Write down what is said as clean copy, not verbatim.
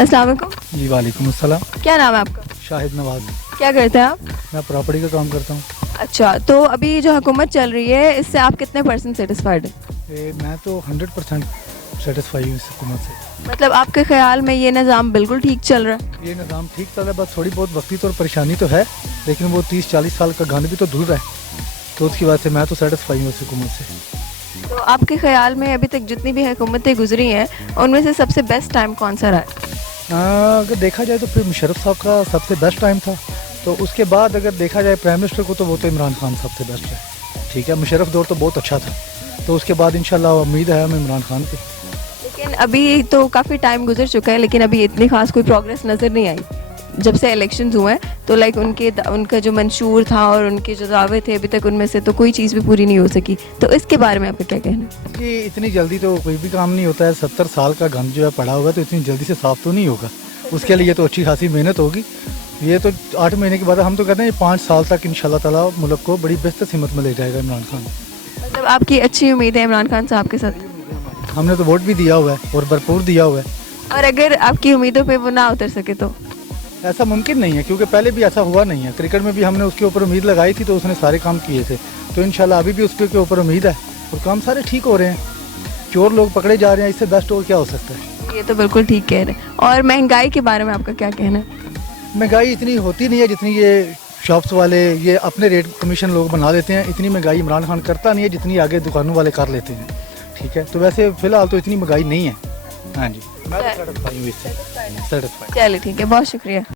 अस्सलाम वालेकुम। जी वालेकुम अस्सलाम। क्या नाम है आपका? शाहिद नवाज। क्या करते हैं आप? मैं प्रॉपर्टी का काम करता हूँ। अच्छा, तो अभी जो हुकूमत चल रही है इससे आप कितने % सेटिस्फाइड हैं? मैं तो 100% सेटिस्फाई हूँ इस हुकूमत से। मतलब आपके ख्याल में ये निज़ाम बिल्कुल ठीक चल रहा है? ये निज़ाम ठीक चल रहा है, बस थोड़ी बहुत वक्ती तौर परेशानी तो है, लेकिन वो 30-40 साल का गंद भी तो दूर है, तो उसकी वजह से मैं तो सेटिस्फाई हूँ इस हुकूमत से। तो आपके ख्याल में अभी तक जितनी भी हुकूमतें गुजरी हैं उनमें से सबसे बेस्ट टाइम कौन सा रहा है? अगर देखा जाए तो फिर मुशर्रफ साहब का सबसे बेस्ट टाइम था, तो उसके बाद अगर देखा जाए प्राइम मिनिस्टर को तो वो तो इमरान खान सबसे बेस्ट है। ठीक है, मुशर्रफ दौर तो बहुत अच्छा था, तो उसके बाद इंशाल्लाह उम्मीद है हमें इमरान खान पे। लेकिन अभी तो काफ़ी टाइम गुजर चुका है, लेकिन अभी इतनी खास कोई प्रोग्रेस नज़र नहीं आई जब से इलेक्शंस हुए हैं। तो लाइक उनका जो मंशूर था और उनके जो दावे थे अभी तक उनमें से तो कोई चीज़ भी पूरी नहीं हो सकी। तो इसके बारे में आपका क्या कहना है? कि इतनी जल्दी तो कोई भी काम नहीं होता है, 70 साल का गंद जो है पड़ा होगा तो इतनी जल्दी से साफ़ तो नहीं होगा, उसके लिए तो अच्छी खासी मेहनत होगी। ये तो 8 महीने के बाद हम तो कहते हैं 5 साल तक इंशाल्लाह ताला मुल्क को बड़ी बेहतर सिमत में ले जाएगा इमरान खान। मतलब आपकी अच्छी उम्मीद है इमरान खान साहब के साथ? हमने तो वोट भी दिया हुआ है और भरपूर दिया हुआ है। और अगर आपकी उम्मीदों पे वो ना उतर सके तो? ऐसा मुमकिन नहीं है, क्योंकि पहले भी ऐसा हुआ नहीं है। क्रिकेट में भी हमने उसके ऊपर उम्मीद लगाई थी तो उसने सारे काम किए थे, तो इंशाल्लाह अभी भी उसके ऊपर उम्मीद है और काम सारे ठीक हो रहे हैं। चोर लोग पकड़े जा रहे हैं, इससे बेस्ट और क्या हो सकता है। ये तो बिल्कुल ठीक कह रहे हैं। और महंगाई के बारे में आपका क्या कहना है? महंगाई इतनी होती नहीं है जितनी ये शॉप्स वाले ये अपने रेट कमीशन लोग बना लेते हैं। इतनी महंगाई इमरान खान करता नहीं है जितनी आगे दुकानों वाले कर लेते हैं। ठीक है, तो वैसे फ़िलहाल तो इतनी महंगाई नहीं है। हाँ जी, मैं तो सेटिस्फाई हूँ इससे, सेटिस्फाई। चलिए ठीक है, बहुत शुक्रिया।